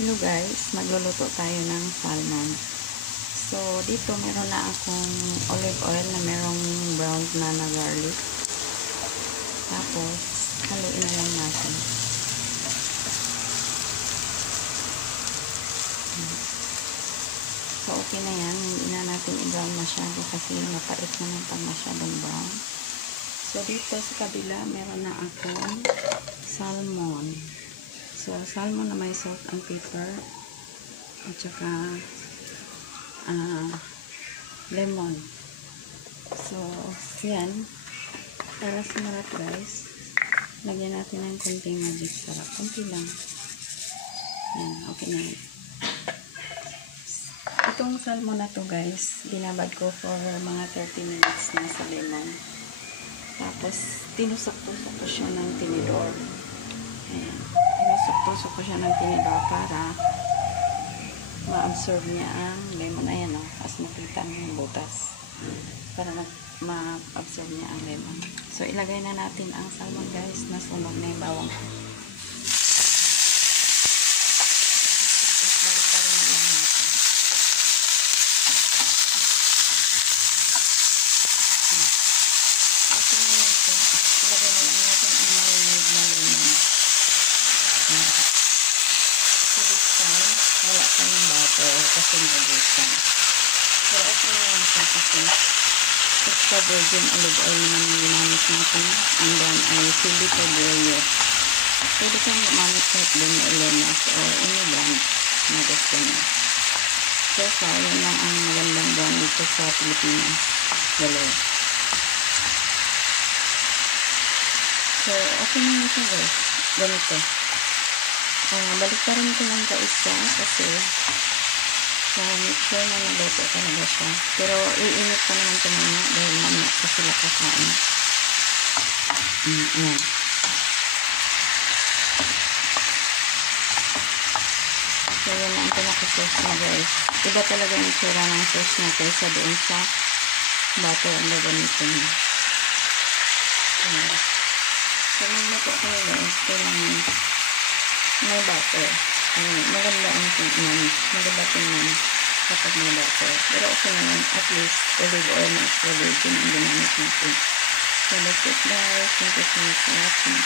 Hello guys, magluluto tayo ng salmon. So, dito meron na akong olive oil na merong brown na garlic. Tapos, haluin na lang natin. So, okay na yan. Hindi na natin i-brown masyado kasi mapait naman pag masyadong brown. So, dito sa kabila, meron na akong salmon. So, salmon na may salt and pepper at saka lemon. So, yan. Para sumarap guys, lagyan natin ng konting magic sarap. Konti lang. Yan, okay na yan. Itong salmon na to guys, binabad ko for mga 30 minutes na sa lemon. Tapos, tinusok-tusok ko siya ng tinidor. Ayan. Tinusok-tusok ko siya ng tinidor para ma-absorb niya ang lemon. Ayan o. As makita mo yung butas. Para ma-absorb niya ang lemon. So, ilagay na natin ang salmon guys. Nasunog na yung bawang. Wala tayong butter kasi naubusan. Pero okay lang siya kasi extra virgin olive oil naman yung ginamit natin. Ang brand ay Filippo Grillo. Pwede kang gumamit kahit Doña Elena's o any brand na gusto nyo. So far, yun lang ang magandang brand dito sa Pilipinas. Dalawa. So, okay na siya guys. Ganito. Balik pa rin ko lang isa kasi make sure na naluto talaga siya. Pero iinit pa naman ito mamaya dahil mamaya pa sila kakain. Ayan. So yan lang ito nakasauce na guys. Iba talaga yung tsura ng sauce niya kaysa doon sa butter ang gagamitin niya. Ayan. So magluto ko guys. Kailangan may butter. Maganda ang tingnan. Maganda tingnan kapag may butter. Pero okay naman. At least olive oil na extra virgin ang ginamit natin. So that's it guys. Thank you so much for watching.